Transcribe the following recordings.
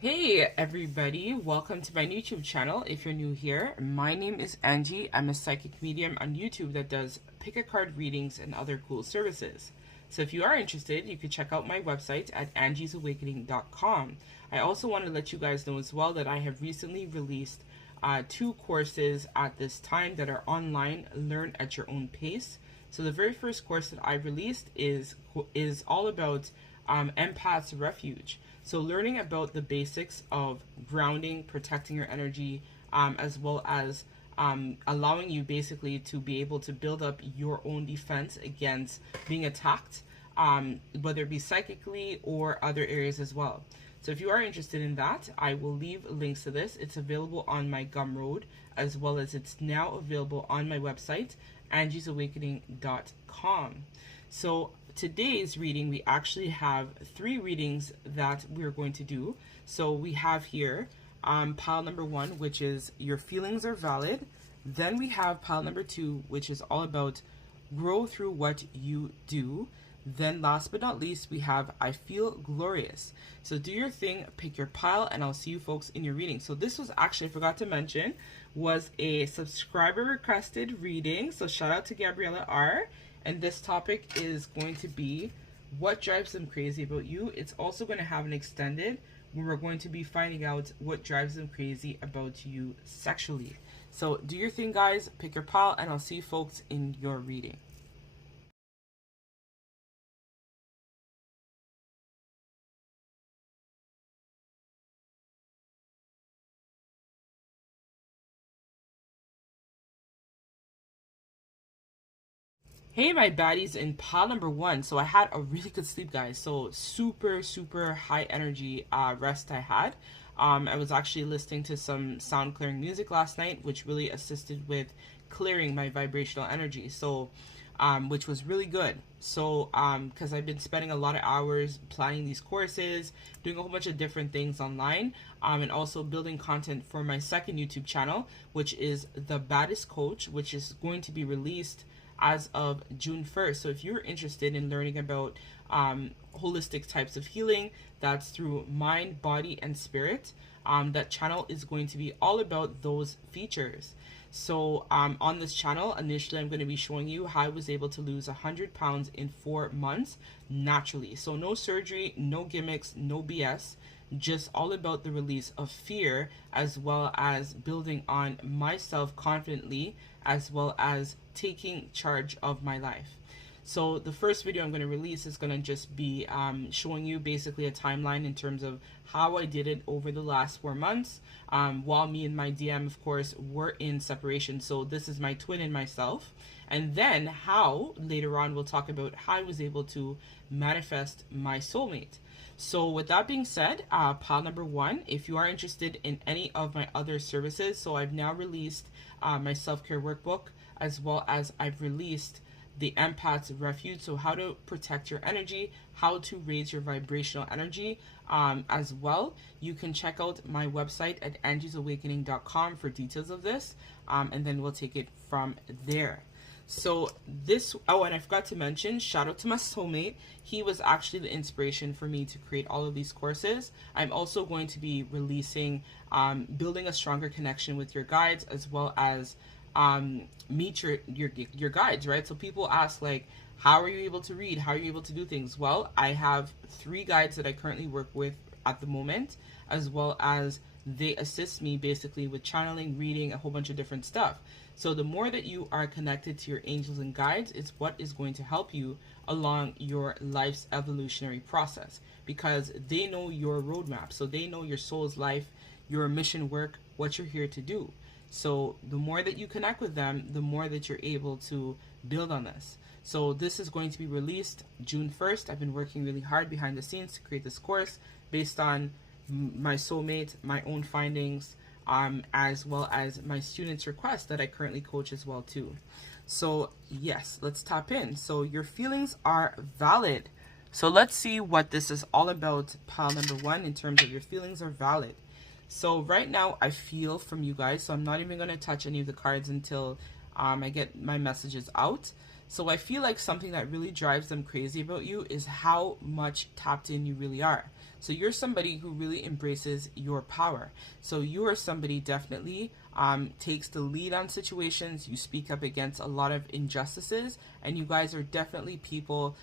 Hey everybody, welcome to my YouTube channel. If you're new here, my name is Angie. I'm a psychic medium on YouTube that does pick a card readings and other cool services. So if you are interested, you can check out my website at angiesawakening.com. I also want to let you guys know as well that I have recently released two courses at this time that are online, learn at your own pace. So the very first course that I released is all about Empath's Refuge. So learning about the basics of grounding, protecting your energy, as well as allowing you basically to be able to build up your own defense against being attacked, whether it be psychically or other areas as well. So if you are interested in that, I will leave links to this. It's available on my Gumroad, as well as it's now available on my website, angiesawakening.com. So today's reading, we actually have 3 readings that we're going to do. So we have here pile number 1, which is your feelings are valid. Then we have pile number 2, which is all about grow through what you do. Then last but not least, we have I feel glorious. So do your thing, pick your pile, and I'll see you folks in your reading. So this was actually, I forgot to mention, was a subscriber requested reading. So shout out to Gabriella R. And this topic is going to be what drives them crazy about you. It's also going to have an extended where we're going to be finding out what drives them crazy about you sexually. So do your thing, guys, pick your pile, and I'll see you folks in your reading. Hey, my baddies in pile number 1. So I had a really good sleep, guys. So super high energy rest I had. I was actually listening to some sound clearing music last night, which really assisted with clearing my vibrational energy. So which was really good. So because I've been spending a lot of hours planning these courses, doing a whole bunch of different things online, and also building content for my second YouTube channel, which is The Baddest Coach, which is going to be released as of June 1st. So if you're interested in learning about holistic types of healing, that's through mind, body, and spirit, that channel is going to be all about those features. So on this channel, initially I'm going to be showing you how I was able to lose 100 pounds in 4 months naturally. So no surgery, no gimmicks, no BS, just all about the release of fear, as well as building on myself confidently, as well as taking charge of my life. So the first video I'm going to release is going to just be showing you basically a timeline in terms of how I did it over the last 4 months, while me and my DM, of course, were in separation. So this is my twin and myself. And then how later on we'll talk about how I was able to manifest my soulmate. So with that being said, pile number 1, if you are interested in any of my other services, so I've now released my self-care workbook, as well as I've released the Empath's Refuge, so how to protect your energy, how to raise your vibrational energy, as well. You can check out my website at angiesawakening.com for details of this, and then we'll take it from there. So this, oh, and I forgot to mention, shout out to my soulmate. He was actually the inspiration for me to create all of these courses. I'm also going to be releasing building a stronger connection with your guides, as well as meet your guides, right? So people ask, like, how are you able to read? How are you able to do things? Well, I have 3 guides that I currently work with at the moment, as well as they assist me basically with channeling, reading, a whole bunch of different stuff. So the more that you are connected to your angels and guides, it's what is going to help you along your life's evolutionary process, because they know your roadmap. So they know your soul's life, your mission work, what you're here to do. So the more that you connect with them, the more that you're able to build on this. So this is going to be released June 1st. I've been working really hard behind the scenes to create this course based on my soulmate, my own findings, as well as my students' requests that I currently coach as well too. So yes, let's tap in. So your feelings are valid. So let's see what this is all about, pile number 1, in terms of your feelings are valid. So right now I feel from you guys, so I'm not even going to touch any of the cards until I get my messages out. So I feel like something that really drives them crazy about you is how much tapped in you really are. So you're somebody who really embraces your power. So you are somebody definitely takes the lead on situations. You speak up against a lot of injustices, and you guys are definitely people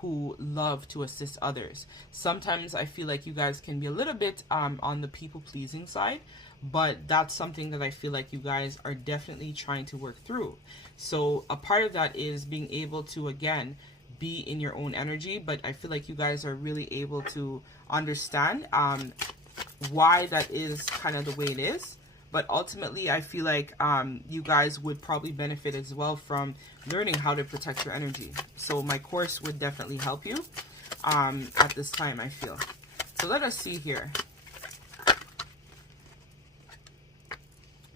who love to assist others. Sometimes I feel like you guys can be a little bit on the people pleasing side, but that's something that I feel like you guys are definitely trying to work through. So a part of that is being able to, again, be in your own energy, but I feel like you guys are really able to understand why that is kind of the way it is. But ultimately, I feel like you guys would probably benefit as well from learning how to protect your energy. So my course would definitely help you at this time, I feel. So let us see here.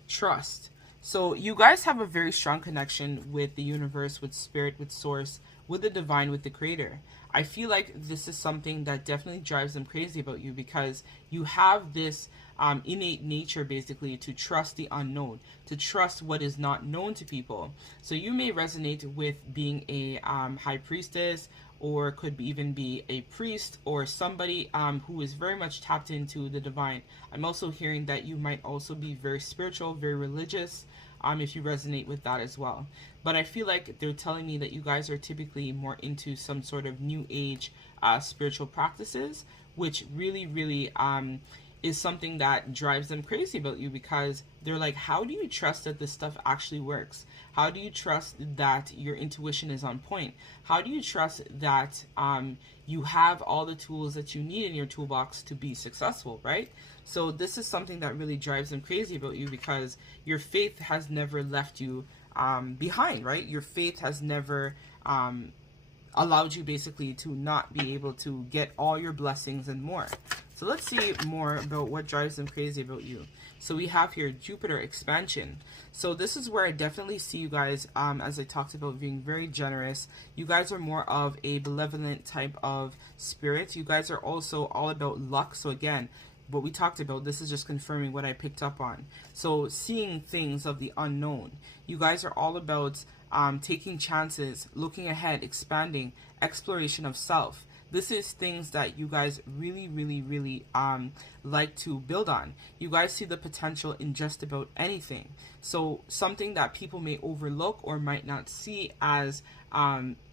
Trust. So you guys have a very strong connection with the universe, with spirit, with source, with the divine, with the creator. I feel like this is something that definitely drives them crazy about you, because you have this innate nature basically to trust the unknown, to trust what is not known to people. So you may resonate with being a high priestess, or could even be a priest, or somebody who is very much tapped into the divine. I'm also hearing that you might also be very spiritual, very religious, if you resonate with that as well. But I feel like they're telling me that you guys are typically more into some sort of new age spiritual practices, which really, really is something that drives them crazy about you, because they're like, how do you trust that this stuff actually works? How do you trust that your intuition is on point? How do you trust that you have all the tools that you need in your toolbox to be successful, right? So this is something that really drives them crazy about you, because your faith has never left you behind, right? Your faith has never allowed you basically to not be able to get all your blessings and more. So let's see more about what drives them crazy about you. So we have here Jupiter expansion. So this is where I definitely see you guys, as I talked about, being very generous. You guys are more of a benevolent type of spirit. You guys are also all about luck. So again, what we talked about, this is just confirming what I picked up on. So seeing things of the unknown. You guys are all about taking chances, looking ahead, expanding, exploration of self. This is things that you guys really, really, really like to build on. You guys see the potential in just about anything. So something that people may overlook or might not see as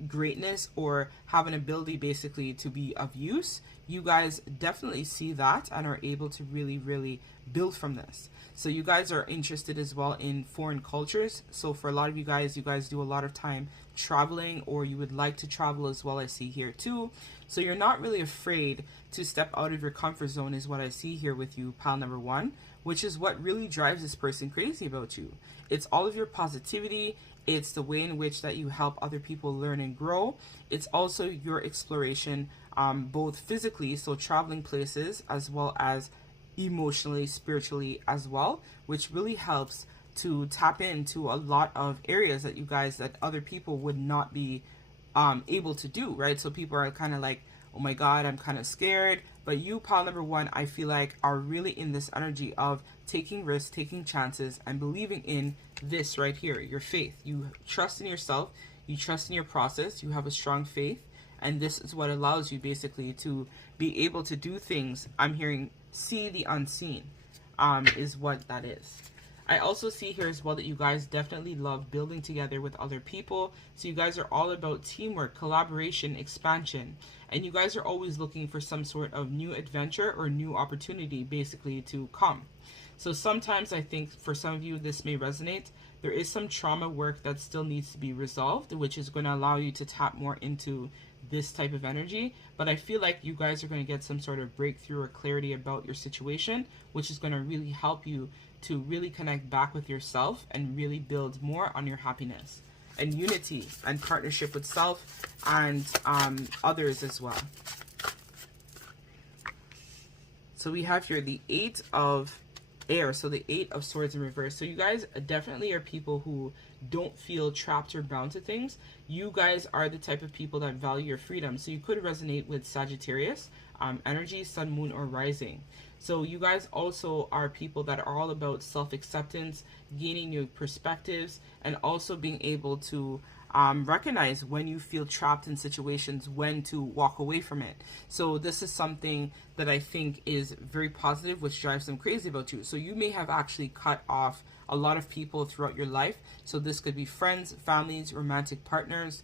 greatness or have an ability basically to be of use, you guys definitely see that and are able to really, really build from this. So you guys are interested as well in foreign cultures. So for a lot of you guys do a lot of time traveling, or you would like to travel as well, I see here too. So you're not really afraid to step out of your comfort zone is what I see here with you, pile number one, which is what really drives this person crazy about you. It's all of your positivity. It's the way in which that you help other people learn and grow. It's also your exploration, both physically, so traveling places, as well as emotionally, spiritually as well, which really helps to tap into a lot of areas that you guys, that other people would not be able to do, right? So people are kind of like, oh my God, I'm kind of scared. But you, pile number one, I feel like are really in this energy of taking risks, taking chances, and believing in this right here, your faith. You trust in yourself, you trust in your process, you have a strong faith, and this is what allows you basically to be able to do things. I'm hearing see the unseen, is what that is. I also see here as well that you guys definitely love building together with other people. So you guys are all about teamwork, collaboration, expansion. And you guys are always looking for some sort of new adventure or new opportunity basically to come. So sometimes I think for some of you this may resonate. There is some trauma work that still needs to be resolved, which is going to allow you to tap more into this type of energy. But I feel like you guys are going to get some sort of breakthrough or clarity about your situation, which is going to really help you to really connect back with yourself and really build more on your happiness and unity and partnership with self and others as well. So we have here the 8 of air, so the 8 of swords in reverse. So you guys definitely are people who don't feel trapped or bound to things. You guys are the type of people that value your freedom. So you could resonate with Sagittarius energy, sun, moon, or rising. So you guys also are people that are all about self-acceptance, gaining new perspectives, and also being able to recognize when you feel trapped in situations, when to walk away from it. So this is something that I think is very positive, which drives them crazy about you. So you may have actually cut off a lot of people throughout your life. So this could be friends, families, romantic partners,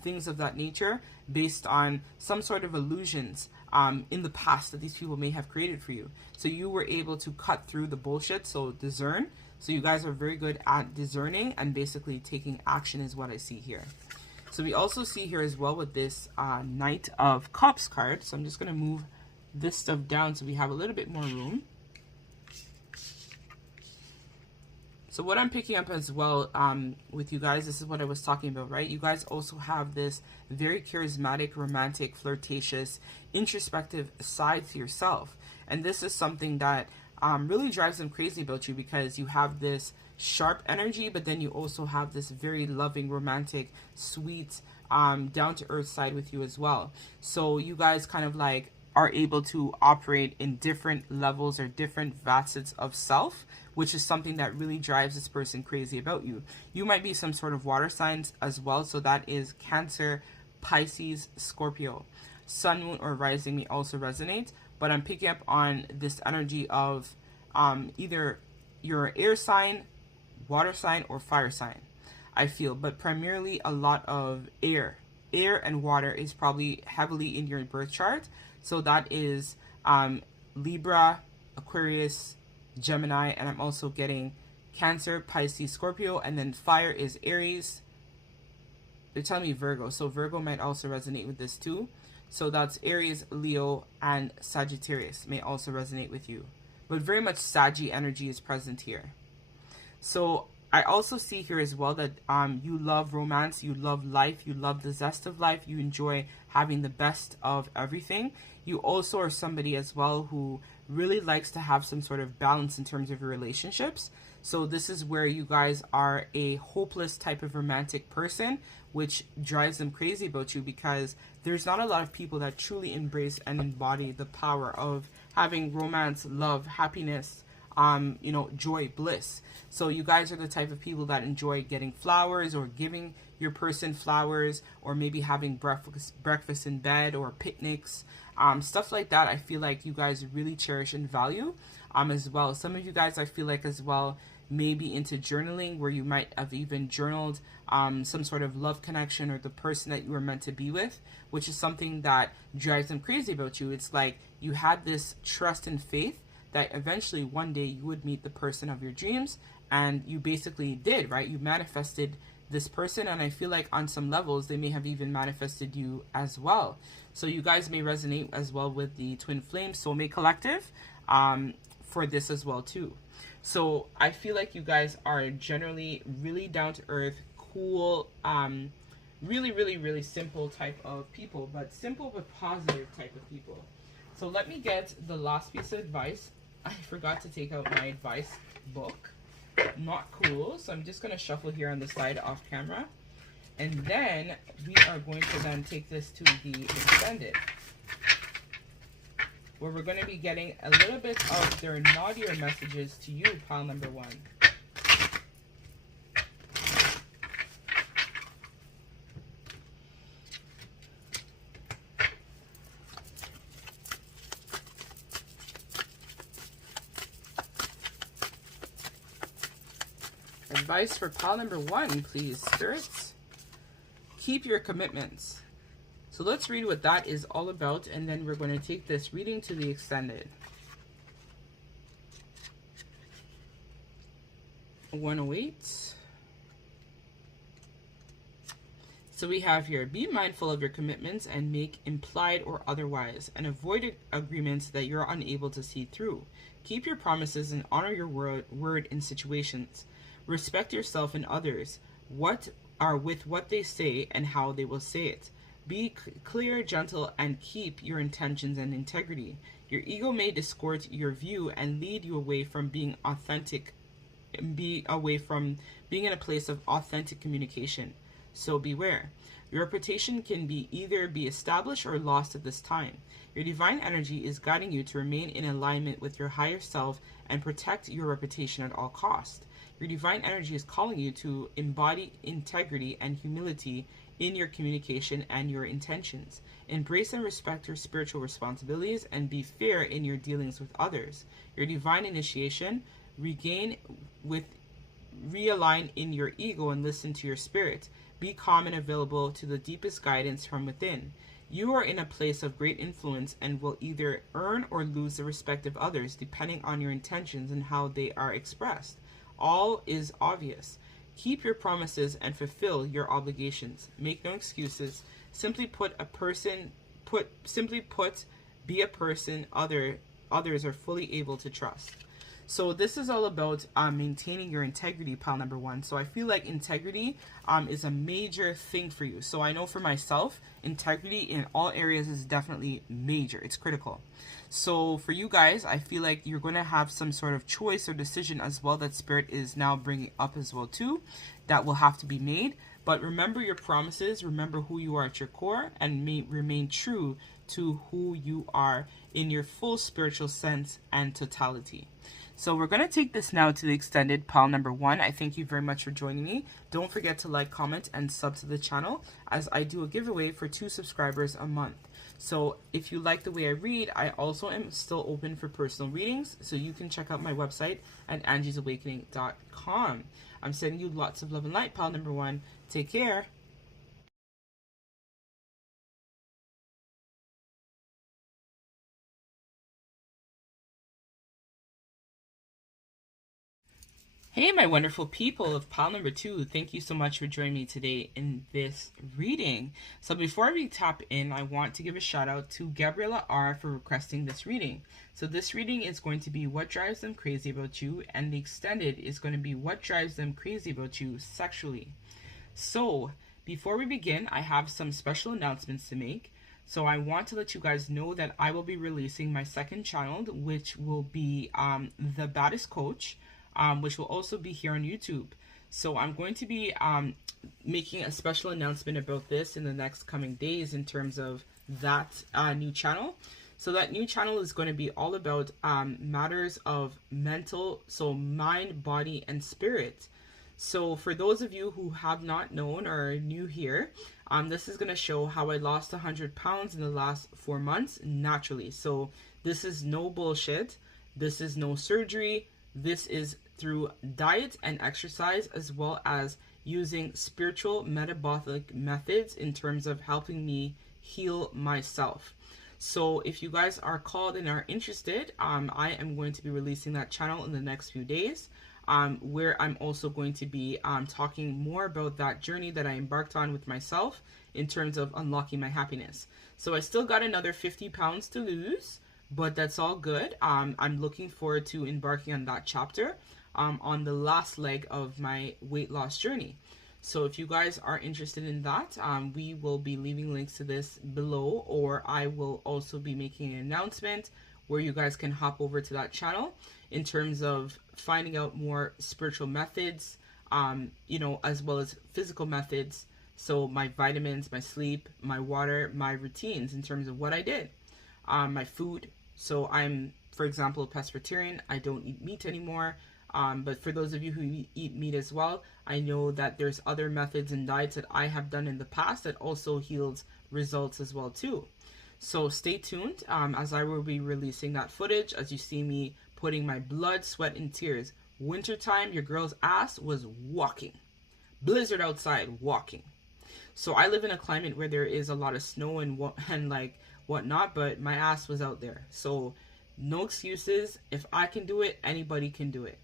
things of that nature, based on some sort of illusions in the past that these people may have created for you. So you were able to cut through the bullshit, so discern. So you guys are very good at discerning and basically taking action is what I see here. So we also see here as well with this Knight of Cups card. So I'm just going to move this stuff down so we have a little bit more room. So what I'm picking up as well with you guys, this is what I was talking about, right? You guys also have this very charismatic, romantic, flirtatious, introspective side to yourself. And this is something that really drives them crazy about you, because you have this sharp energy, but then you also have this very loving, romantic, sweet, down-to-earth side with you as well. So you guys kind of like are able to operate in different levels or different facets of self, which is something that really drives this person crazy about you. You might be some sort of water signs as well, so that is Cancer, Pisces, Scorpio. Sun, moon, or rising may also resonate, but I'm picking up on this energy of either your air sign, water sign, or fire sign, I feel, but primarily a lot of air. Air and water is probably heavily in your birth chart. So that is Libra, Aquarius, Gemini, and I'm also getting Cancer, Pisces, Scorpio, and then fire is Aries. They're telling me Virgo, so Virgo might also resonate with this too. So that's Aries, Leo, and Sagittarius may also resonate with you. But very much Saggy energy is present here. So I also see here as well that you love romance, you love life, you love the zest of life, you enjoy having the best of everything. You also are somebody as well who really likes to have some sort of balance in terms of your relationships. So this is where you guys are a hopeless type of romantic person, which drives them crazy about you, because there's not a lot of people that truly embrace and embody the power of having romance, love, happiness, joy, bliss. So you guys are the type of people that enjoy getting flowers or giving your person flowers, or maybe having breakfast in bed or picnics, stuff like that. I feel like you guys really cherish and value as well. Some of you guys, I feel like as well, maybe into journaling, where you might have even journaled some sort of love connection or the person that you were meant to be with, which is something that drives them crazy about you. It's like you had this trust and faith that eventually one day you would meet the person of your dreams, and you basically did, right? You manifested this person, and I feel like on some levels they may have even manifested you as well. So you guys may resonate as well with the Twin Flame Soulmate Collective for this as well too. So I feel like you guys are generally really down to earth, cool, really, really, really simple type of people, but simple but positive type of people. So let me get the last piece of advice. I forgot to take out my advice book. Not cool. So I'm just going to shuffle here on the side off camera. And then we are going to then take this to the extended, where we're going to be getting a little bit of their naughtier messages to you, pile number one. Advice for pile number one, please, spirits. Keep your commitments. So let's read what that is all about, and then we're going to take this reading to the extended. 108. So we have here, be mindful of your commitments and make implied or otherwise, and avoid agreements that you're unable to see through. Keep your promises and honor your word in situations. Respect yourself and others, what they say and how they will say it. Be clear, gentle, and keep your intentions and integrity. Your ego may distort your view and lead you away from being authentic, away from being in a place of authentic communication. So beware. Your reputation can either be established or lost at this time. Your divine energy is guiding you to remain in alignment with your higher self and protect your reputation at all costs. Your divine energy is calling you to embody integrity and humility in your communication and your intentions. Embrace and respect your spiritual responsibilities and be fair in your dealings with others. Your divine initiation, regain with realign in your ego and listen to your spirit. Be calm and available to the deepest guidance from within. You are in a place of great influence and will either earn or lose the respect of others depending on your intentions and how they are expressed. All is obvious. Keep your promises and fulfill your obligations. Make no excuses. Simply put, be a person others are fully able to trust. So this is all about maintaining your integrity, pile number one. So I feel like integrity is a major thing for you. So I know for myself, integrity in all areas is definitely major. It's critical. So for you guys, I feel like you're going to have some sort of choice or decision as well that Spirit is now bringing up as well too, that will have to be made. But remember your promises, remember who you are at your core, and remain true to who you are in your full spiritual sense and totality. So we're going to take this now to the extended pile number one. I thank you very much for joining me. Don't forget to like, comment, and sub to the channel, as I do a giveaway for 2 subscribers a month. So if you like the way I read, I also am still open for personal readings. So you can check out my website at angiesawakening.com. I'm sending you lots of love and light, pile number one. Take care. Hey, my wonderful people of pile number 2. Thank you so much for joining me today in this reading. So before we tap in, I want to give a shout out to Gabriella R for requesting this reading. So this reading is going to be what drives them crazy about you, and the extended is going to be what drives them crazy about you sexually. So before we begin, I have some special announcements to make. So I want to let you guys know that I will be releasing my second channel, which will be The Baddest Coach, which will also be here on YouTube. So I'm going to be making a special announcement about this in the next coming days in terms of that new channel. So that new channel is going to be all about matters of mental, so mind, body, and spirit. So for those of you who have not known or are new here, this is going to show how I lost 100 pounds in the last 4 months naturally. So this is no bullshit. This is no surgery. This is through diet and exercise, as well as using spiritual metabolic methods in terms of helping me heal myself. So if you guys are called and are interested, I am going to be releasing that channel in the next few days, where I'm also going to be talking more about that journey that I embarked on with myself in terms of unlocking my happiness. So I still got another 50 pounds to lose, but that's all good. I'm looking forward to embarking on that chapter on the last leg of my weight loss journey. So if you guys are interested in that, we will be leaving links to this below, or I will also be making an announcement where you guys can hop over to that channel in terms of finding out more spiritual methods, as well as physical methods. So my vitamins, my sleep, my water, my routines in terms of what I did, my food. So I'm, for example, a pescatarian. I don't eat meat anymore. But for those of you who eat meat as well, I know that there's other methods and diets that I have done in the past that also yields results as well too. So stay tuned as I will be releasing that footage, as you see me putting my blood, sweat, and tears. Wintertime, your girl's ass was walking. Blizzard outside, walking. So I live in a climate where there is a lot of snow and whatnot, but my ass was out there. So no excuses. If I can do it, anybody can do it.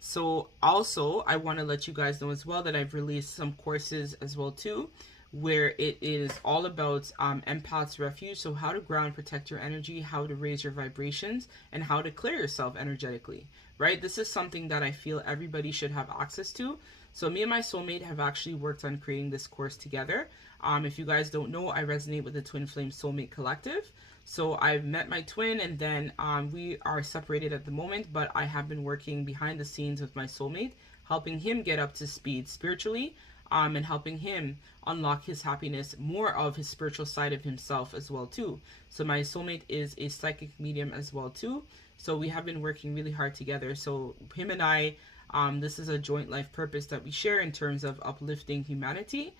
So also, I want to let you guys know as well that I've released some courses as well too, where it is all about empath's refuge. So how to ground, protect your energy, how to raise your vibrations, and how to clear yourself energetically, right? This is something that I feel everybody should have access to. So me and my soulmate have actually worked on creating this course together. If you guys don't know, I resonate with the Twin Flame Soulmate Collective. So I've met my twin, and then we are separated at the moment, but I have been working behind the scenes with my soulmate, helping him get up to speed spiritually, and helping him unlock his happiness, more of his spiritual side of himself as well too. So my soulmate is a psychic medium as well too. So we have been working really hard together. So him and I This is a joint life purpose that we share in terms of uplifting humanity.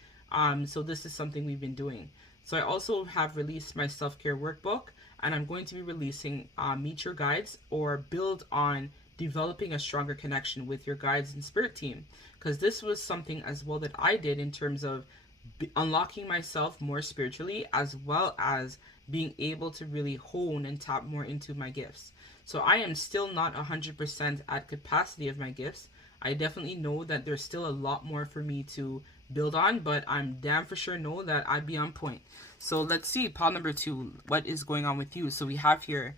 So this is something we've been doing. So I also have released my self-care workbook, and I'm going to be releasing Meet Your Guides, or build on developing a stronger connection with your guides and spirit team, because this was something as well that I did in terms of unlocking myself more spiritually, as well as being able to really hone and tap more into my gifts. So I am still not 100% at capacity of my gifts. I definitely know that there's still a lot more for me to build on, but I'm damn for sure know that I'd be on point. So let's see, pile number 2, what is going on with you? So we have here,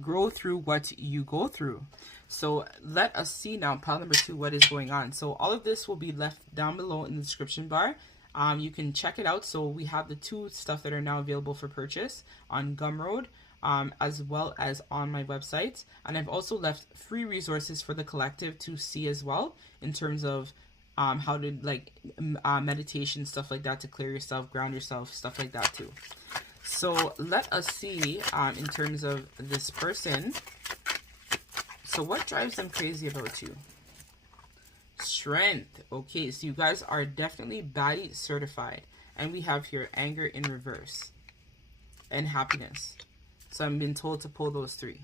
grow through what you go through. So let us see now, pile number 2, what is going on. So all of this will be left down below in the description bar. You can check it out. So we have the 2 stuff that are now available for purchase on Gumroad, as well as on my website. And I've also left free resources for the collective to see as well, in terms of how to, like, meditation, stuff like that, to clear yourself, ground yourself, stuff like that too. So let us see, in terms of this person. So what drives them crazy about you? Strength. Okay, so you guys are definitely baddie certified. And we have here anger in reverse and happiness. So I've been told to pull those 3.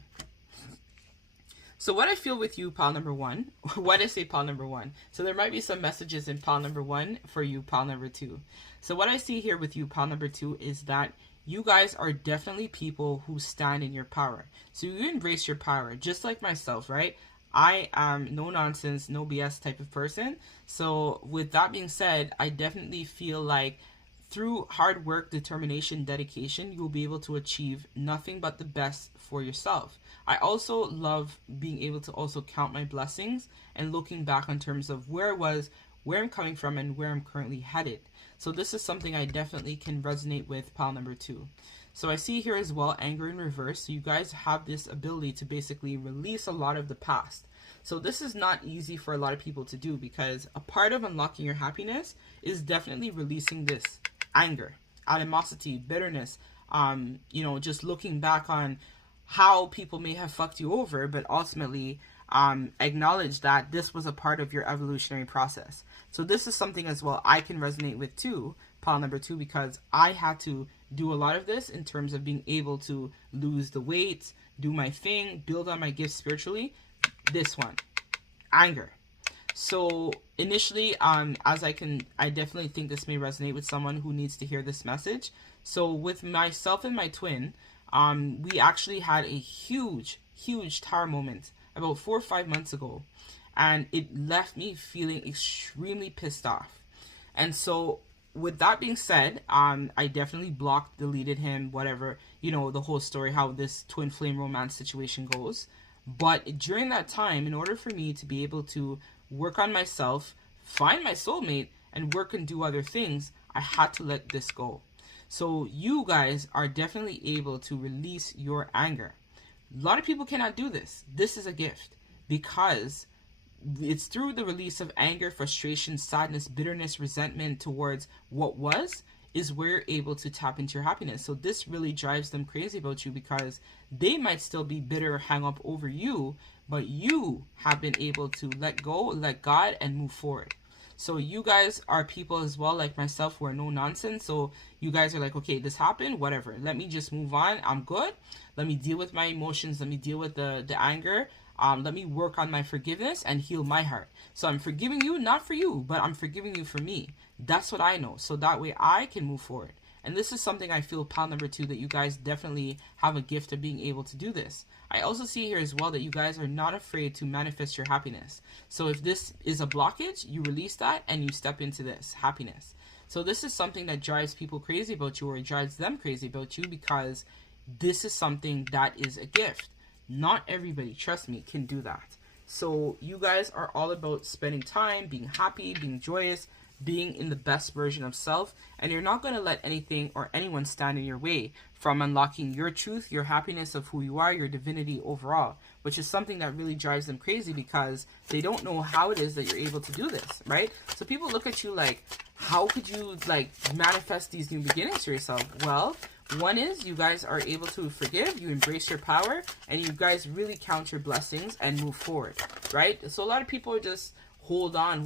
So what I feel with you, pile number 1, what I say pile number 1. So there might be some messages in pile number 1 for you, pile number 2. So what I see here with you, pile number 2, is that you guys are definitely people who stand in your power. So you embrace your power, just like myself, right? I am no nonsense, no BS type of person. So with that being said, I definitely feel like through hard work, determination, dedication, you will be able to achieve nothing but the best for yourself. I also love being able to also count my blessings and looking back in terms of where I was, where I'm coming from, and where I'm currently headed. So this is something I definitely can resonate with, pile number 2. So I see here as well, anger in reverse. So you guys have this ability to basically release a lot of the past. So this is not easy for a lot of people to do, because a part of unlocking your happiness is definitely releasing this anger, animosity, bitterness, just looking back on how people may have fucked you over, but ultimately acknowledge that this was a part of your evolutionary process. So this is something as well I can resonate with too, pile number 2, because I had to do a lot of this in terms of being able to lose the weight, do my thing, build on my gifts spiritually. This one, anger. So initially, I definitely think this may resonate with someone who needs to hear this message. So with myself and my twin, we actually had a huge tower moment about 4 or 5 months ago, and it left me feeling extremely pissed off. And so with that being said, I definitely blocked, deleted him, whatever, the whole story, how this twin flame romance situation goes. But during that time, in order for me to be able to work on myself, find my soulmate, and work and do other things, I had to let this go. So you guys are definitely able to release your anger. A lot of people cannot do this. This is a gift, because it's through the release of anger, frustration, sadness, bitterness, resentment towards what was, is where you're able to tap into your happiness. So this really drives them crazy about you, because they might still be bitter or hang up over you, but you have been able to let go, let God, and move forward. So you guys are people as well, like myself, who are no nonsense. So you guys are like, okay, this happened, whatever. Let me just move on. I'm good. Let me deal with my emotions. Let me deal with the anger. Let me work on my forgiveness and heal my heart. So I'm forgiving you, not for you, but I'm forgiving you for me. That's what I know. So that way I can move forward. And this is something I feel, pile number 2, that you guys definitely have a gift of being able to do this. I also see here as well that you guys are not afraid to manifest your happiness. So if this is a blockage, you release that and you step into this happiness. So this is something that drives people crazy about you, or drives them crazy about you, because this is something that is a gift. Not everybody, trust me, can do that. So you guys are all about spending time, being happy, being joyous, being in the best version of self, and you're not going to let anything or anyone stand in your way from unlocking your truth, your happiness of who you are, your divinity overall, which is something that really drives them crazy, because they don't know how it is that you're able to do this, right? So people look at you like, how could you like manifest these new beginnings for yourself? Well, One is you guys are able to forgive, you embrace your power, and you guys really count your blessings and move forward, right? So a lot of people are just hold on.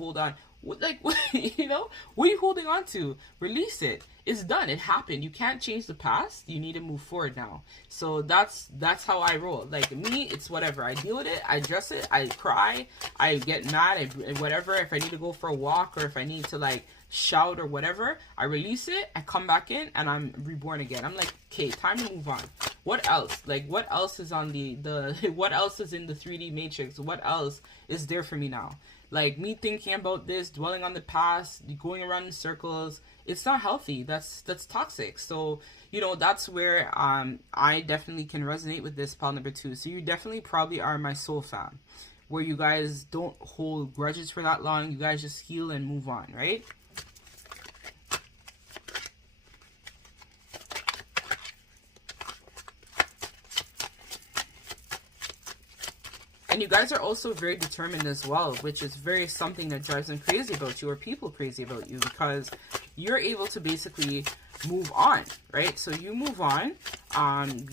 Like, you know, what are you holding on to? Release it. It's done. It happened. You can't change the past. You need to move forward now. So that's how I roll. Like me, it's whatever. I deal with it. I address it. I cry. I get mad. Whatever. If I need to go for a walk or if I need to like shout or whatever, I release it. I come back in and I'm reborn again. I'm like, okay, time to move on. What else? Like, what else is on the what else is in the 3D matrix? What else is there for me now? Like, me thinking about this, dwelling on the past, going around in circles, it's not healthy. That's toxic. So, you know, that's where I definitely can resonate with this pile number 2. So you definitely probably are my soul fam, where you guys don't hold grudges for that long. You guys just heal and move on, right? And you guys are also very determined as well, which is very something that drives them crazy about you, or people crazy about you, because you're able to basically move on, right? So you move on,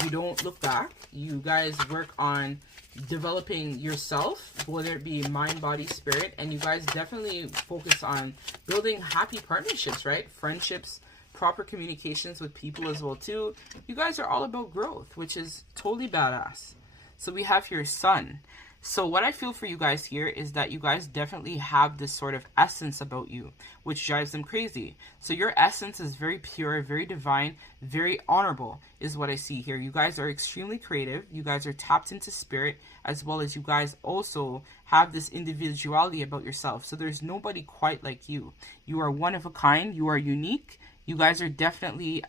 you don't look back. You guys work on developing yourself, whether it be mind, body, spirit, and you guys definitely focus on building happy partnerships, right? Friendships, proper communications with people as well too. You guys are all about growth, which is totally badass. So we have your sun. So what I feel for you guys here is that you guys definitely have this sort of essence about you, which drives them crazy. So your essence is very pure, very divine, very honorable is what I see here. You guys are extremely creative. You guys are tapped into spirit, as well as you guys also have this individuality about yourself. So there's nobody quite like you. You are one of a kind. You are unique. You guys are definitely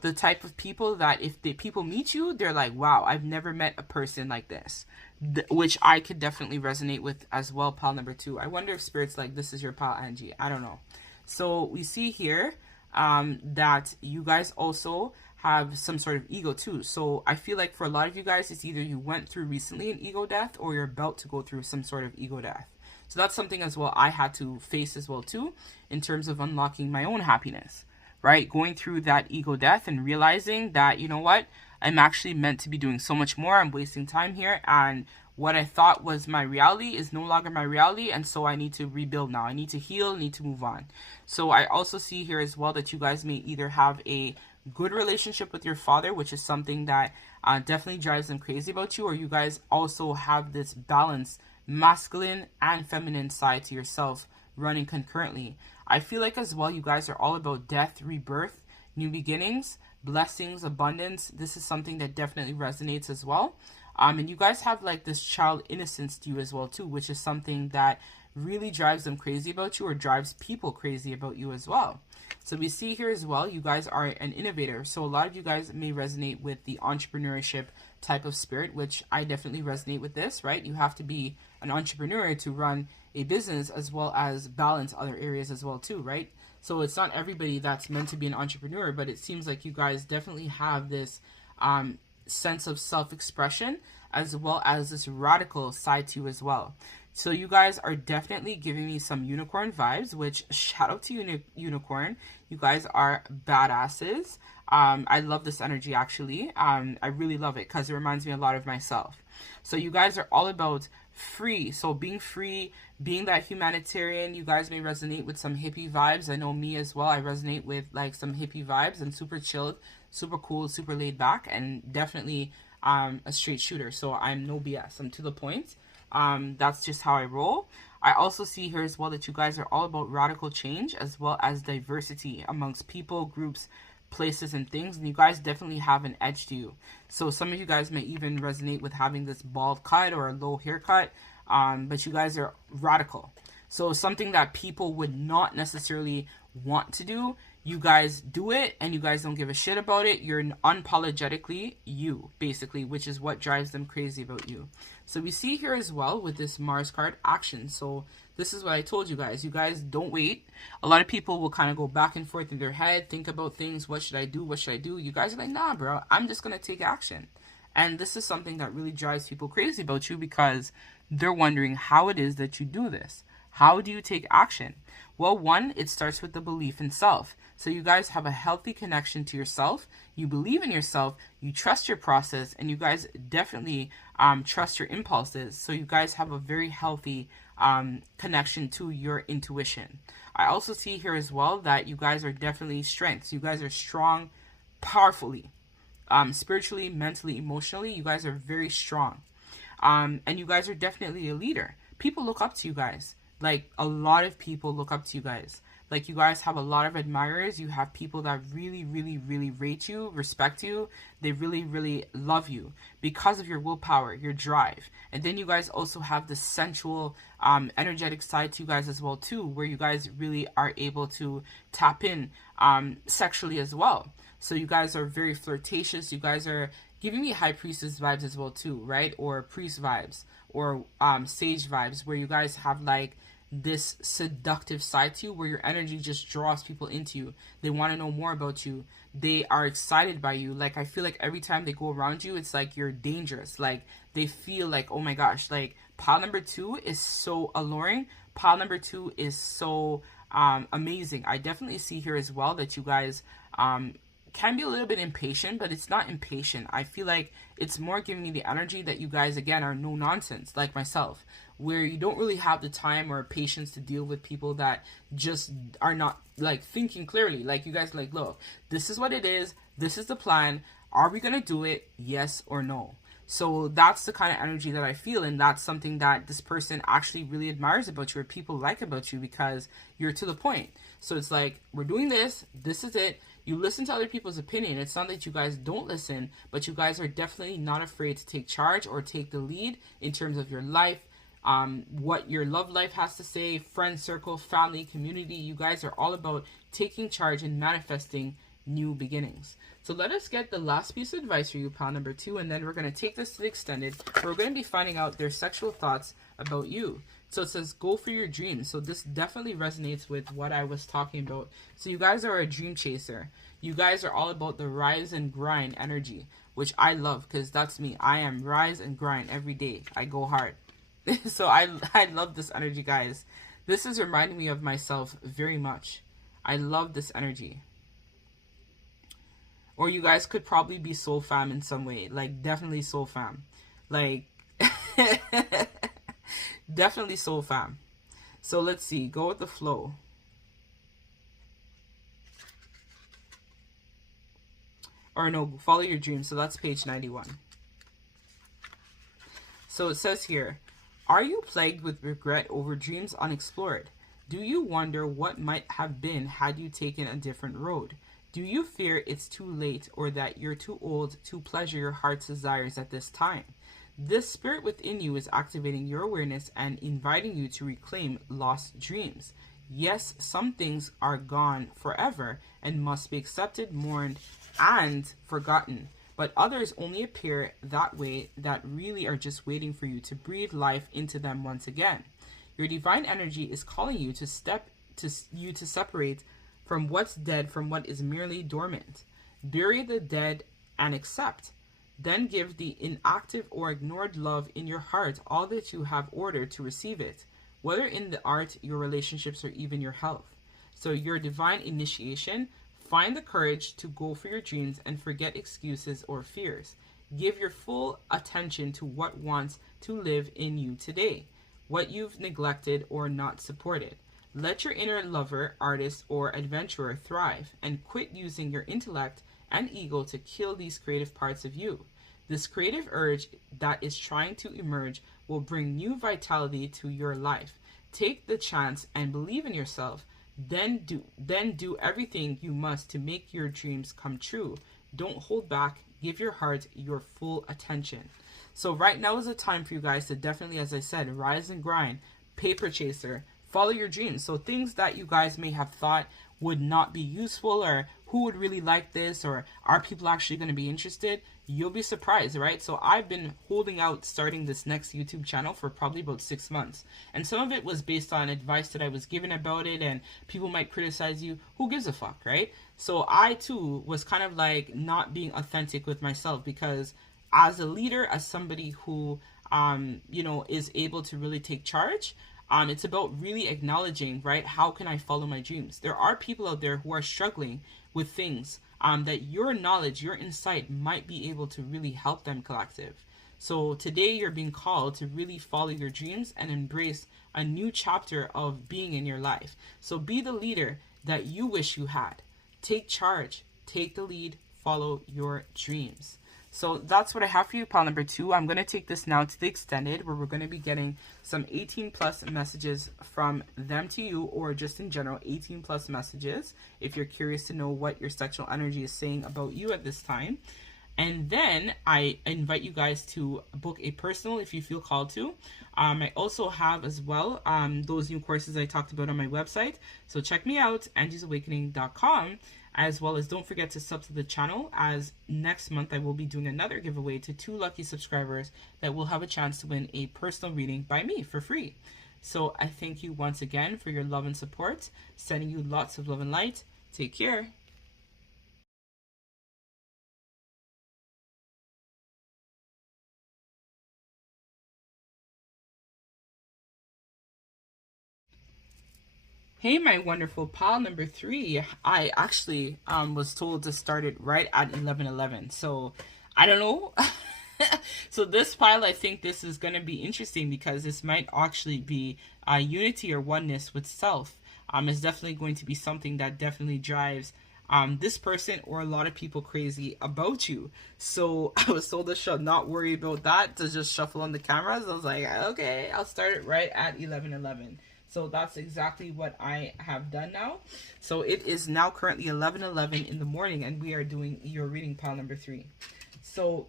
the type of people that if the people meet you, they're like, wow, I've never met a person like this. Which I could definitely resonate with as well, pile number 2. I wonder if spirit's like, this is your pal Angie. I don't know. So we see here that you guys also have some sort of ego too. So I feel like for a lot of you guys, it's either you went through recently an ego death or you're about to go through some sort of ego death. So that's something as well I had to face as well too, in terms of unlocking my own happiness, right? Going through that ego death and realizing that, you know what? I'm actually meant to be doing so much more. I'm wasting time here. And what I thought was my reality is no longer my reality. And so I need to rebuild now. I need to heal, need to move on. So I also see here as well that you guys may either have a good relationship with your father, which is something that definitely drives them crazy about you. Or you guys also have this balanced masculine and feminine side to yourself running concurrently. I feel like as well you guys are all about death, rebirth, new beginnings, blessings, abundance. This is something that definitely resonates as well. And you guys have like this child innocence to you as well too, which is something that really drives them crazy about you, or drives people crazy about you as well. So we see here as well, you guys are an innovator. So a lot of you guys may resonate with the entrepreneurship type of spirit, which I definitely resonate with this, right? You have to be an entrepreneur to run a business as well as balance other areas as well too, right? So it's not everybody that's meant to be an entrepreneur, but it seems like you guys definitely have this sense of self-expression as well as this radical side to you as well. So you guys are definitely giving me some unicorn vibes, which shout out to unicorn. You guys are badasses. I love this energy actually. I really love it because it reminds me a lot of myself. So you guys are all about free. So being free, being that humanitarian. You guys may resonate with some hippie vibes. I know me as well. I resonate with like some hippie vibes. I'm super chilled, super cool, super laid back, and definitely a straight shooter. So I'm no BS. I'm to the point. That's just how I roll. I also see here as well that you guys are all about radical change as well as diversity amongst people, groups, places, and things. And you guys definitely have an edge to you. So some of you guys may even resonate with having this bald cut or a low haircut. But you guys are radical. So something that people would not necessarily want to do, you guys do it, and you guys don't give a shit about it. You're unapologetically you, basically, which is what drives them crazy about you. So we see here as well with this Mars card, action. So this is what I told you guys. You guys don't wait. A lot of people will kind of go back and forth in their head, think about things. What should I do? What should I do? You guys are like, nah, bro, I'm just going to take action. And this is something that really drives people crazy about you, because they're wondering how it is that you do this. How do you take action? Well, one, it starts with the belief in self. So you guys have a healthy connection to yourself. You believe in yourself. You trust your process, and you guys definitely trust your impulses. So you guys have a very healthy connection to your intuition. I also see here as well that you guys are definitely strengths. You guys are strong, powerfully, spiritually, mentally, emotionally. You guys are very strong. And you guys are definitely a leader. People look up to you guys. Like, a lot of people look up to you guys. Like, you guys have a lot of admirers. You have people that really, really, really rate you, respect you. They really, really love you because of your willpower, your drive. And then you guys also have the sensual, energetic side to you guys as well, too, where you guys really are able to tap in sexually as well. So you guys are very flirtatious. You guys are giving me high priestess vibes as well, too, right? Or priest vibes, or sage vibes, where you guys have like this seductive side to you, where your energy just draws people into you. They want to know more about you. They are excited by you. Like, I feel like every time they go around you, it's like you're dangerous. Like, they feel like, oh my gosh, like pile number 2 is so alluring. Pile number 2 is so amazing. I definitely see here as well that you guys can be a little bit impatient, but it's not impatient. I feel like it's more giving me the energy that you guys, again, are no nonsense, like myself, where you don't really have the time or patience to deal with people that just are not like thinking clearly. Like, you guys like, look, this is what it is. This is the plan. Are we going to do it? Yes or no? So that's the kind of energy that I feel, and that's something that this person actually really admires about you, or people like about you, because you're to the point. So it's like, we're doing this. This is it. You listen to other people's opinion. It's not that you guys don't listen, but you guys are definitely not afraid to take charge or take the lead in terms of your life, what your love life has to say, friend circle, family, community. You guys are all about taking charge and manifesting new beginnings. So let us get the last piece of advice for you, pile number 2, and then we're going to take this to the extended. We're going to be finding out their sexual thoughts about you. So it says, go for your dreams. So this definitely resonates with what I was talking about. So you guys are a dream chaser. You guys are all about the rise and grind energy, which I love, because that's me. I am rise and grind every day. I go hard. So I love this energy, guys. This is reminding me of myself very much. I love this energy. Or you guys could probably be soul fam in some way. Like, definitely soul fam. Like, definitely soul fam. So let's see. Go with the flow. Or no, follow your dreams. So that's page 91. So it says here, are you plagued with regret over dreams unexplored? Do you wonder what might have been had you taken a different road? Do you fear it's too late, or that you're too old to pleasure your heart's desires at this time? This spirit within you is activating your awareness and inviting you to reclaim lost dreams. Yes, some things are gone forever and must be accepted, mourned, and forgotten. But others only appear that way that really are just waiting for you to breathe life into them once again. Your divine energy is calling you to separate from what's dead from what is merely dormant. Bury the dead and accept. Then give the inactive or ignored love in your heart all that you have ordered to receive it, whether in the art, your relationships, or even your health. So your divine initiation, find the courage to go for your dreams and forget excuses or fears. Give your full attention to what wants to live in you today, what you've neglected or not supported. Let your inner lover, artist, or adventurer thrive, and quit using your intellect and ego to kill these creative parts of you. This creative urge that is trying to emerge will bring new vitality to your life. Take the chance and believe in yourself. Then do everything you must to make your dreams come true. Don't hold back. Give your heart your full attention. So right now is the time for you guys to definitely, as I said, rise and grind, paper chaser, follow your dreams. So things that you guys may have thought would not be useful, or who would really like this, or are people actually going to be interested, you'll be surprised, right? So I've been holding out starting this next YouTube channel for probably about 6 months. And some of it was based on advice that I was given about it, and people might criticize you. Who gives a fuck, right? So I too was kind of like not being authentic with myself, because as a leader, as somebody who is able to really take charge, It's about really acknowledging, right? How can I follow my dreams? There are people out there who are struggling with things that your knowledge, your insight might be able to really help them, collective. So today you're being called to really follow your dreams and embrace a new chapter of being in your life. So be the leader that you wish you had. Take charge, take the lead, follow your dreams. So that's what I have for you, pile number 2. I'm going to take this now to the extended, where we're going to be getting some 18 plus messages from them to you, or just in general, 18 plus messages if you're curious to know what your sexual energy is saying about you at this time. And then I invite you guys to book a personal if you feel called to. I also have as well those new courses I talked about on my website. So check me out, angiesawakening.com. As well as don't forget to sub to the channel, as next month I will be doing another giveaway to 2 lucky subscribers that will have a chance to win a personal reading by me for free. So I thank you once again for your love and support. Sending you lots of love and light. Take care. Hey, my wonderful pal number 3. I actually was told to start it right at 11:11. So I don't know. So this pile, I think this is going to be interesting because this might actually be unity or oneness with self. It's definitely going to be something that definitely drives this person or a lot of people crazy about you. So I was told to not worry about that, to just shuffle on the cameras. I was like, okay, I'll start it right at 11:11. So that's exactly what I have done now. So it is now currently 11:11 in the morning, and we are doing your reading pile number 3. So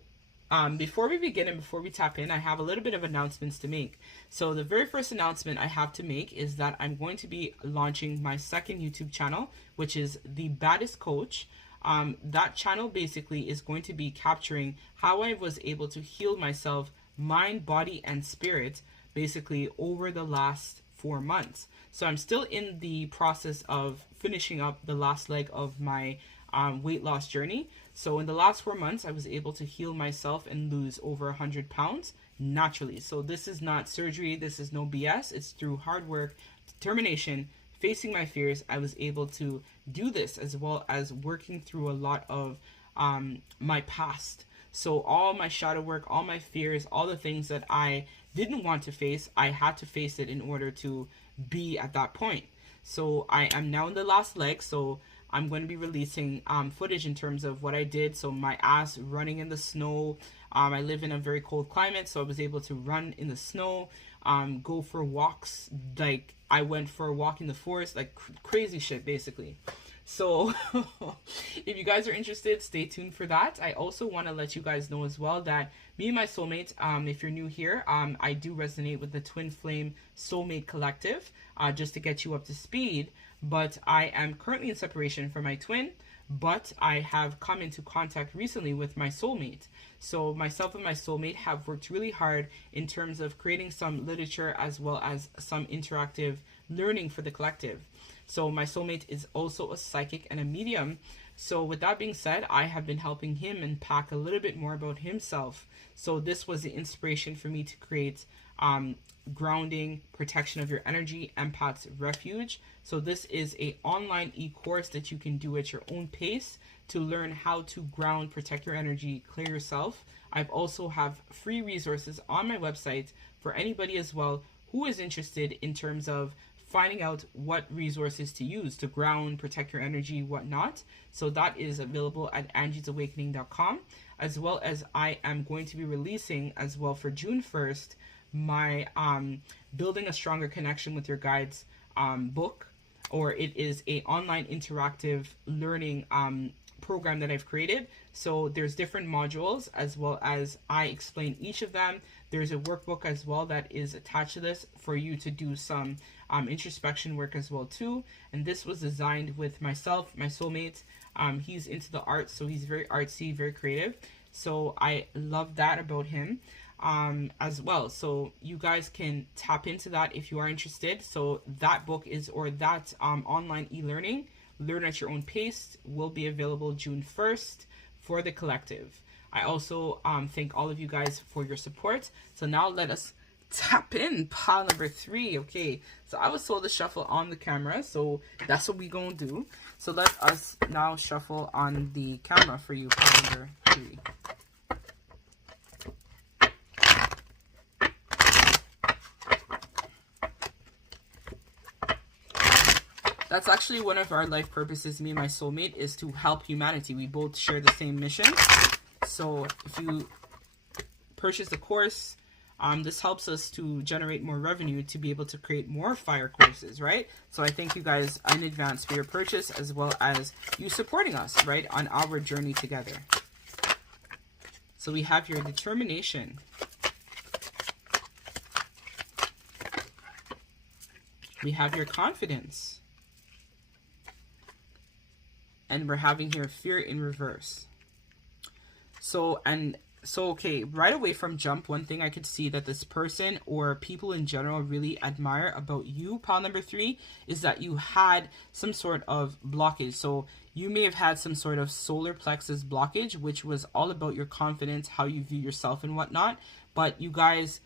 before we begin and before we tap in, I have a little bit of announcements to make. So the very first announcement I have to make is that I'm going to be launching my second YouTube channel, which is The Baddest Coach. That channel basically is going to be capturing how I was able to heal myself, mind, body, and spirit, basically over the last 4 months. So I'm still in the process of finishing up the last leg of my weight loss journey. So in the last 4 months, I was able to heal myself and lose over 100 pounds naturally. So this is not surgery. This is no BS. It's through hard work, determination, facing my fears. I was able to do this, as well as working through a lot of my past. So all my shadow work, all my fears, all the things that I didn't want to face, I had to face it in order to be at that point. So I am now in the last leg. So I'm going to be releasing footage in terms of what I did. So my ass running in the snow. I live in a very cold climate, so I was able to run in the snow, go for walks. Like I went for a walk in the forest, like crazy shit basically. So if you guys are interested, stay tuned for that. I also want to let you guys know as well that me and my soulmate, if you're new here, I do resonate with the Twin Flame Soulmate Collective, just to get you up to speed. But I am currently in separation from my twin, but I have come into contact recently with my soulmate. So myself and my soulmate have worked really hard in terms of creating some literature as well as some interactive learning for the collective. So my soulmate is also a psychic and a medium. So with that being said, I have been helping him unpack a little bit more about himself. So this was the inspiration for me to create grounding, protection of your energy, empath's refuge. So this is a online e-course that you can do at your own pace to learn how to ground, protect your energy, clear yourself. I've also have free resources on my website for anybody as well who is interested in terms of finding out what resources to use to ground, protect your energy, whatnot. So that is available at angiesawakening.com, as well as I am going to be releasing as well for June 1st my Building a Stronger Connection with Your Guides book, or it is a online interactive learning program that I've created. So there's different modules, as well as I explain each of them. There's a workbook as well that is attached to this for you to do some introspection work as well too. And this was designed with myself, my soulmate. He's into the arts, so he's very artsy, very creative. So I love that about him as well. So you guys can tap into that if you are interested. So that book is, or that online e-learning, learn at your own pace, will be available June 1st for the collective. I also thank all of you guys for your support. So now let us Tap in pile number 3. Okay, so I was told to shuffle on the camera, so that's what we gonna do. So let us now shuffle on the camera for you, pile number 3. That's actually one of our life purposes. Me and my soulmate is to help humanity. We both share the same mission. So if you purchase the course, this helps us to generate more revenue to be able to create more fire courses, right? So I thank you guys in advance for your purchase, as well as you supporting us, right, on our journey together. So we have your determination. We have your confidence. And we're having here fear in reverse. So, okay, right away from jump, one thing I could see that this person or people in general really admire about you, pile number 3, is that you had some sort of blockage. So you may have had some sort of solar plexus blockage, which was all about your confidence, how you view yourself and whatnot. But you guys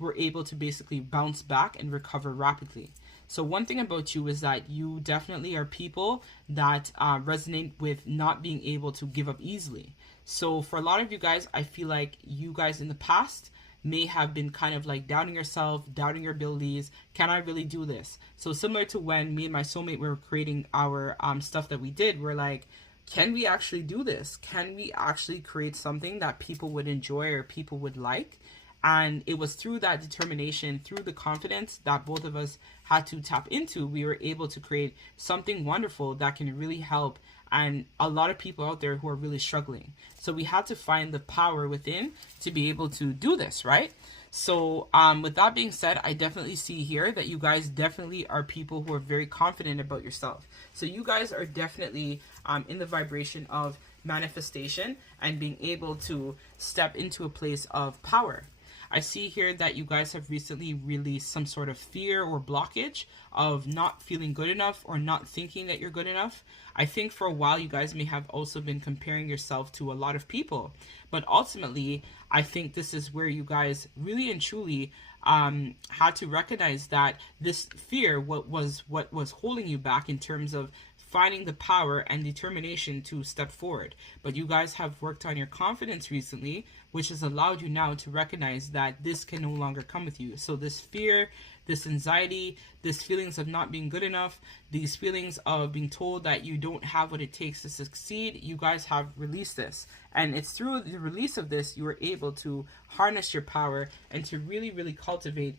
were able to basically bounce back and recover rapidly. So one thing about you is that you definitely are people that resonate with not being able to give up easily. So for a lot of you guys, I feel like you guys in the past may have been kind of like doubting yourself, doubting your abilities. Can I really do this? So similar to when me and my soulmate were creating our stuff that we did, we're like, can we actually do this? Can we actually create something that people would enjoy or people would like? And it was through that determination, through the confidence that both of us had to tap into, we were able to create something wonderful that can really help and a lot of people out there who are really struggling. So we had to find the power within to be able to do this, right? So with that being said, I definitely see here that you guys definitely are people who are very confident about yourself. So you guys are definitely in the vibration of manifestation and being able to step into a place of power. I see here that you guys have recently released some sort of fear or blockage of not feeling good enough or not thinking that you're good enough. I think for a while you guys may have also been comparing yourself to a lot of people. But ultimately, I think this is where you guys really and truly had to recognize that this fear what was holding you back in terms of finding the power and determination to step forward. But you guys have worked on your confidence recently, which has allowed you now to recognize that this can no longer come with you. So this fear, this anxiety, this feelings of not being good enough, these feelings of being told that you don't have what it takes to succeed, you guys have released this. And it's through the release of this, you are able to harness your power and to really, really cultivate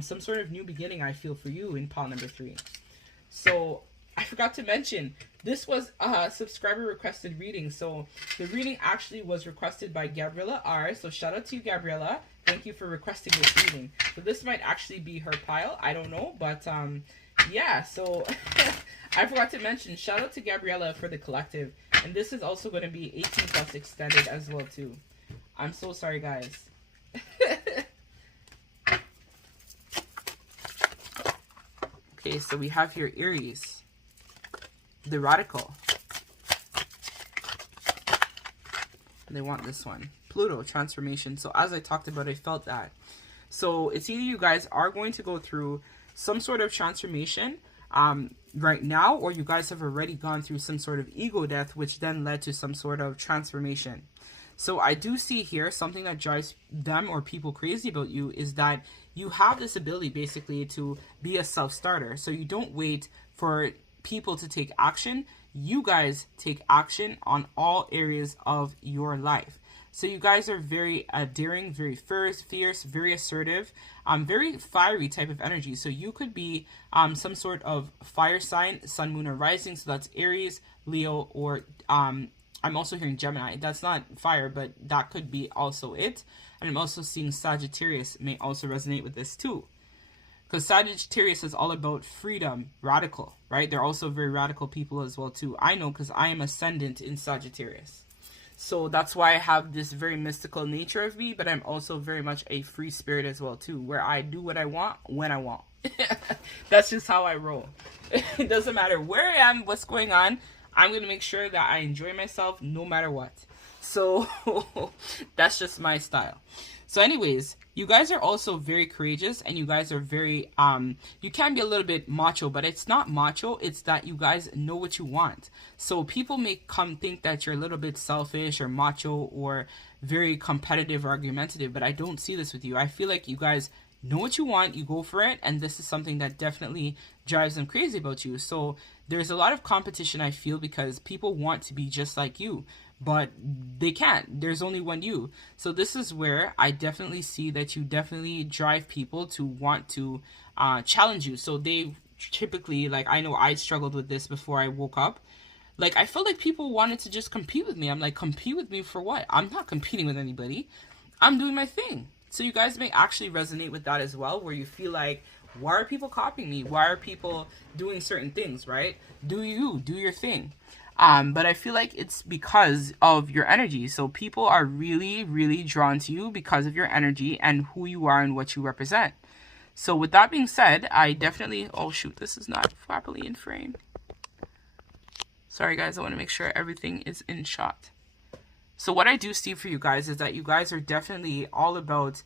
some sort of new beginning, I feel, for you in pile number 3. So I forgot to mention, this was a subscriber requested reading. So the reading actually was requested by Gabriella R. So shout out to you, Gabriella. Thank you for requesting this reading. So this might actually be her pile. I don't know. But yeah, so I forgot to mention, shout out to Gabriella for the collective. And this is also going to be 18 plus extended as well too. I'm so sorry, guys. Okay, so we have here Aries. The Radical. They want this one. Pluto, transformation. So as I talked about, I felt that. So it's either you guys are going to go through some sort of transformation right now, or you guys have already gone through some sort of ego death, which then led to some sort of transformation. So I do see here something that drives them or people crazy about you is that you have this ability basically to be a self-starter. So you don't wait for people to take action. You guys take action on all areas of your life. So you guys are very daring, very fierce, very assertive, very fiery type of energy. So you could be some sort of fire sign, sun, moon, or rising. So that's Aries, Leo, or I'm also hearing Gemini. That's not fire, but that could be also it. And I'm also seeing Sagittarius may also resonate with this too. Because Sagittarius is all about freedom, radical, right? They're also very radical people as well too. I know because I am ascendant in Sagittarius. So that's why I have this very mystical nature of me, but I'm also very much a free spirit as well too, where I do what I want when I want. That's just how I roll. It doesn't matter where I am, what's going on. I'm going to make sure that I enjoy myself no matter what. So that's just my style. So anyways, you guys are also very courageous, and you guys are very you can be a little bit macho, but it's not macho, it's that you guys know what you want. So people may come think that you're a little bit selfish or macho or very competitive or argumentative, but I don't see this with you. I feel like you guys know what you want, you go for it, and this is something that definitely drives them crazy about you. So there's a lot of competition, I feel, because people want to be just like you, but they can't. There's only one you. So this is where I definitely see that you definitely drive people to want to challenge you. So they typically, like, I know I struggled with this before I woke up. Like, I felt like people wanted to just compete with me. I'm like, compete with me for what? I'm not competing with anybody. I'm doing my thing. So you guys may actually resonate with that as well, where you feel like, why are people copying me? Why are people doing certain things, right? Do your thing. But I feel like it's because of your energy. So people are really, really drawn to you because of your energy and who you are and what you represent. So with that being said, I definitely, oh shoot, this is not properly in frame. Sorry guys, I want to make sure everything is in shot. So what I do see for you guys is that you guys are definitely all about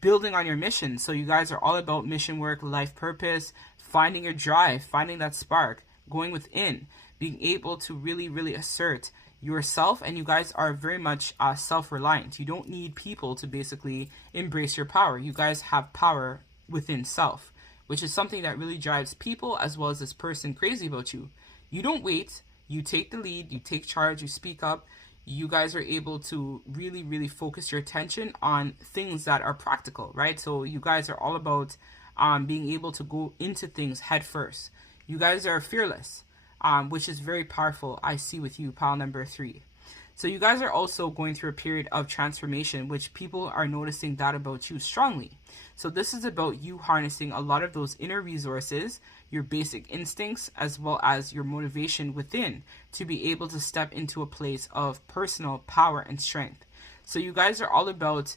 building on your mission. So you guys are all about mission work, life purpose, finding your drive, finding that spark, going within, being able to really, really assert yourself. And you guys are very much self-reliant. You don't need people to basically embrace your power. You guys have power within self, which is something that really drives people as well as this person crazy about you. You don't wait. You take the lead. You take charge. You speak up. You guys are able to really, really focus your attention on things that are practical, right? So you guys are all about being able to go into things head first. You guys are fearless, which is very powerful. I see with you, pile number 3. So you guys are also going through a period of transformation, which people are noticing that about you strongly. So this is about you harnessing a lot of those inner resources, your basic instincts, as well as your motivation within to be able to step into a place of personal power and strength. So you guys are all about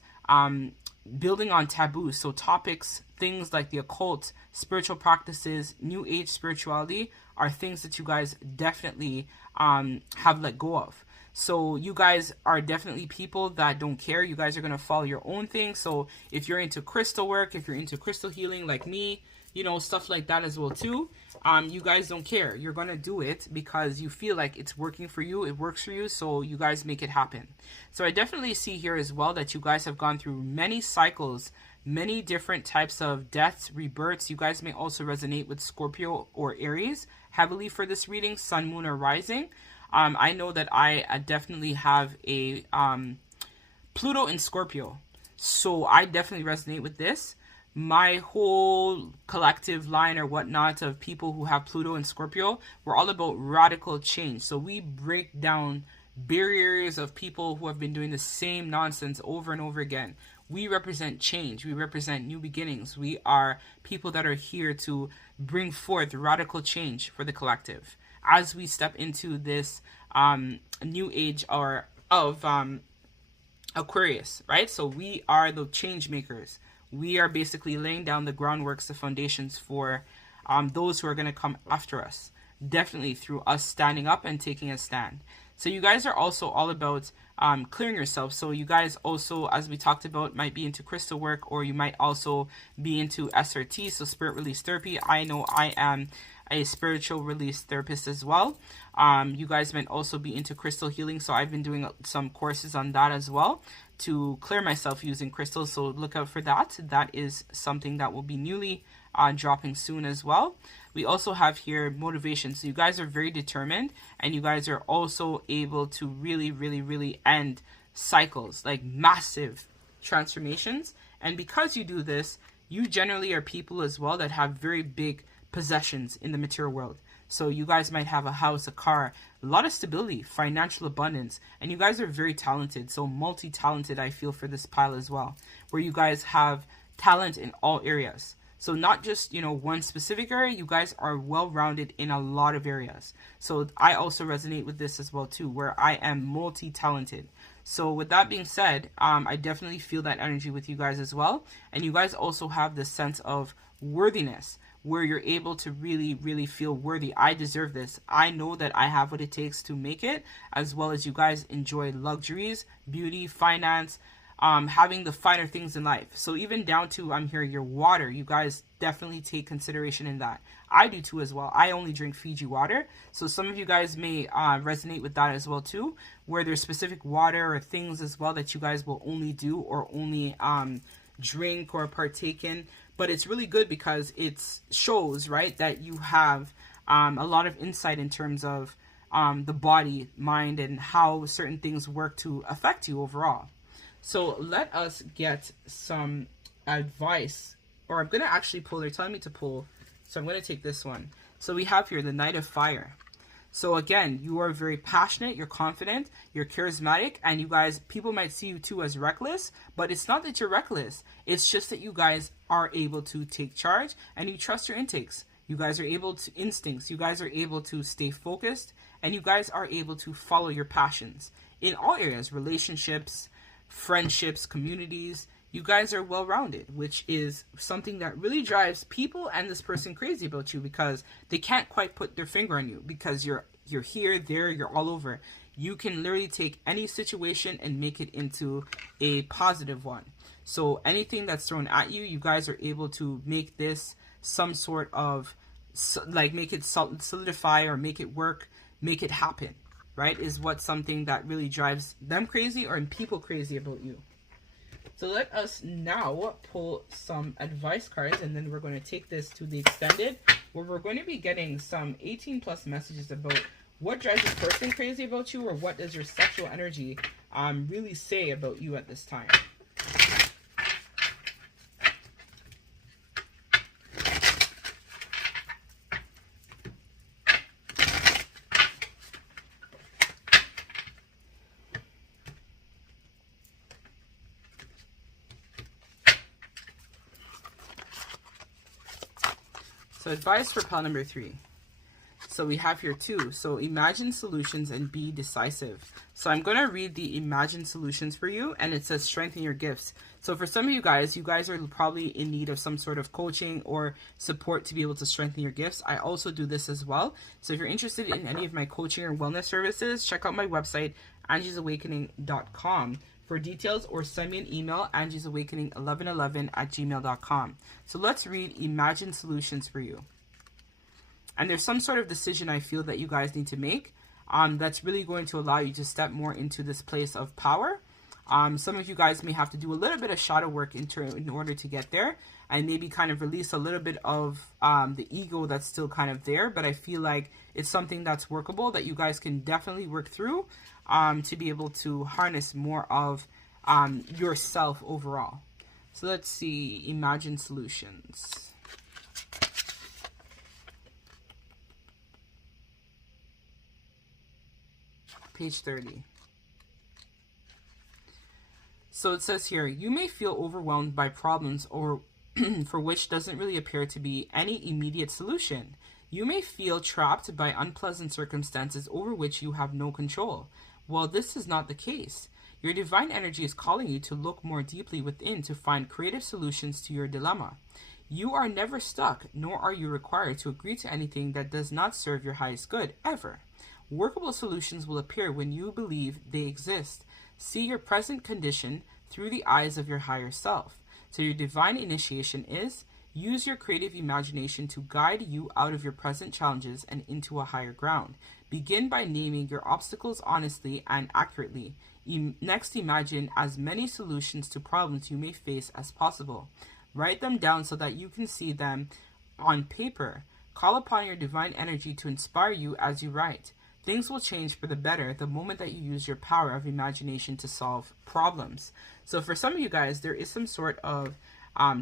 building on taboos. So topics, things like the occult, spiritual practices, new age spirituality are things that you guys definitely have let go of. So you guys are definitely people that don't care. You guys are going to follow your own thing. So if you're into crystal work, if you're into crystal healing like me, you know, stuff like that as well too, you guys don't care. You're going to do it because you feel like it's working for you. It works for you. So you guys make it happen. So I definitely see here as well that you guys have gone through many cycles, many different types of deaths, rebirths. You guys may also resonate with Scorpio or Aries heavily for this reading, sun, moon, or rising. I know that I definitely have a Pluto in Scorpio. So I definitely resonate with this. My whole collective line or whatnot of people who have Pluto and Scorpio, we're all about radical change. So we break down barriers of people who have been doing the same nonsense over and over again. We represent change. We represent new beginnings. We are people that are here to bring forth radical change for the collective as we step into this new age or of Aquarius, right? So we are the change makers. We are basically laying down the groundworks, the foundations for those who are going to come after us, definitely through us standing up and taking a stand. So you guys are also all about clearing yourself. So you guys also, as we talked about, might be into crystal work, or you might also be into SRT, so spirit release therapy. I know I am a spiritual release therapist as well. You guys might also be into crystal healing, so I've been doing some courses on that as well to clear myself using crystals, so look out for that. That is something that will be newly dropping soon as well. We also have here motivation, so you guys are very determined, and you guys are also able to really, really, really end cycles, like massive transformations. And because you do this, you generally are people as well that have very big possessions in the material world. So you guys might have a house, a car, a lot of stability, financial abundance, and you guys are very talented. So multi-talented, I feel, for this pile as well, where you guys have talent in all areas. So not just, you know, one specific area, you guys are well-rounded in a lot of areas. So I also resonate with this as well too, where I am multi-talented. So with that being said, I definitely feel that energy with you guys as well. And you guys also have this sense of worthiness, where you're able to really, really feel worthy. I deserve this. I know that I have what it takes to make it, as well as you guys enjoy luxuries, beauty, finance, having the finer things in life. So even down to, I'm hearing your water, you guys definitely take consideration in that. I do too as well. I only drink Fiji water. So some of you guys may resonate with that as well too, where there's specific water or things as well that you guys will only do or only drink or partake in. But it's really good because it shows, right, that you have a lot of insight in terms of the body, mind, and how certain things work to affect you overall. So let us get some advice, or I'm going to actually pull, they're telling me to pull, so I'm going to take this one. So we have here the Knight of Fire. So again, you are very passionate, you're confident, you're charismatic, and you guys, people might see you too as reckless, but it's not that you're reckless. It's just that you guys are able to take charge and you trust your intakes. You guys are able to instincts. You guys are able to stay focused, and you guys are able to follow your passions in all areas, relationships, friendships, communities. You guys are well-rounded, which is something that really drives people and this person crazy about you, because they can't quite put their finger on you, because you're here, there, you're all over. You can literally take any situation and make it into a positive one. So anything that's thrown at you, you guys are able to make this some sort of, like, make it solidify or make it work, make it happen, right? Is what something that really drives them crazy or people crazy about you. So let us now pull some advice cards, and then we're going to take this to the extended, where we're going to be getting some 18 plus messages about what drives this person crazy about you, or what does your sexual energy really say about you at this time. So advice for pile number 3. So we have here 2. So imagine solutions and be decisive. So I'm going to read the imagine solutions for you, and it says strengthen your gifts. So for some of you guys are probably in need of some sort of coaching or support to be able to strengthen your gifts. I also do this as well. So if you're interested in any of my coaching or wellness services, check out my website, angiesawakening.com. for details, or send me an email, angiesawakening1111@gmail.com. So let's read imagine solutions for you. And there's some sort of decision I feel that you guys need to make that's really going to allow you to step more into this place of power. Some of you guys may have to do a little bit of shadow work in order to get there, and maybe kind of release a little bit of the ego that's still kind of there. But I feel like it's something that's workable, that you guys can definitely work through to be able to harness more of yourself overall. So let's see, imagine solutions. Page 30. So it says here, you may feel overwhelmed by problems or for which doesn't really appear to be any immediate solution. You may feel trapped by unpleasant circumstances over which you have no control. Well, this is not the case. Your divine energy is calling you to look more deeply within to find creative solutions to your dilemma. You are never stuck, nor are you required to agree to anything that does not serve your highest good, ever. Workable solutions will appear when you believe they exist. See your present condition through the eyes of your higher self. So your divine initiation is, use your creative imagination to guide you out of your present challenges and into a higher ground. Begin by naming your obstacles honestly and accurately. Next, imagine as many solutions to problems you may face as possible. Write them down so that you can see them on paper. Call upon your divine energy to inspire you as you write. Things will change for the better the moment that you use your power of imagination to solve problems. So for some of you guys, there is some sort of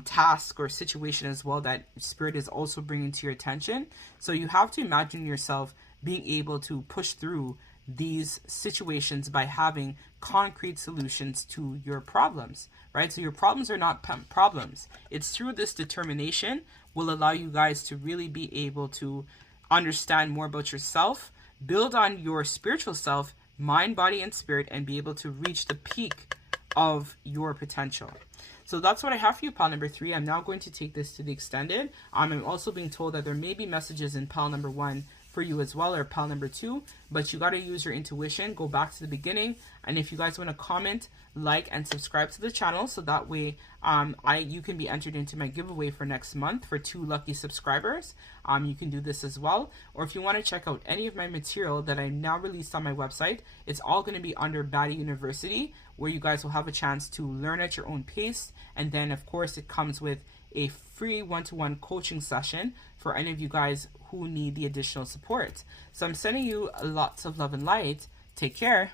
task or situation as well that Spirit is also bringing to your attention. So you have to imagine yourself being able to push through these situations by having concrete solutions to your problems, right? So your problems are not problems. It's through this determination will allow you guys to really be able to understand more about yourself, build on your spiritual self, mind, body, and spirit, and be able to reach the peak of your potential. So that's what I have for you, pile number 3. I'm now going to take this to the extended. I'm also being told that there may be messages in pile number 1 for you as well, or pile number 2, but you got to use your intuition. Go back to the beginning, and if you guys want to comment, like, and subscribe to the channel, so that way you can be entered into my giveaway for next month for 2 lucky subscribers. You can do this as well, or if you want to check out any of my material that I now released on my website, it's all going to be under Baddie University, where you guys will have a chance to learn at your own pace. And then of course it comes with a free one-to-one coaching session for any of you guys who need the additional support. So I'm sending you lots of love and light. Take care.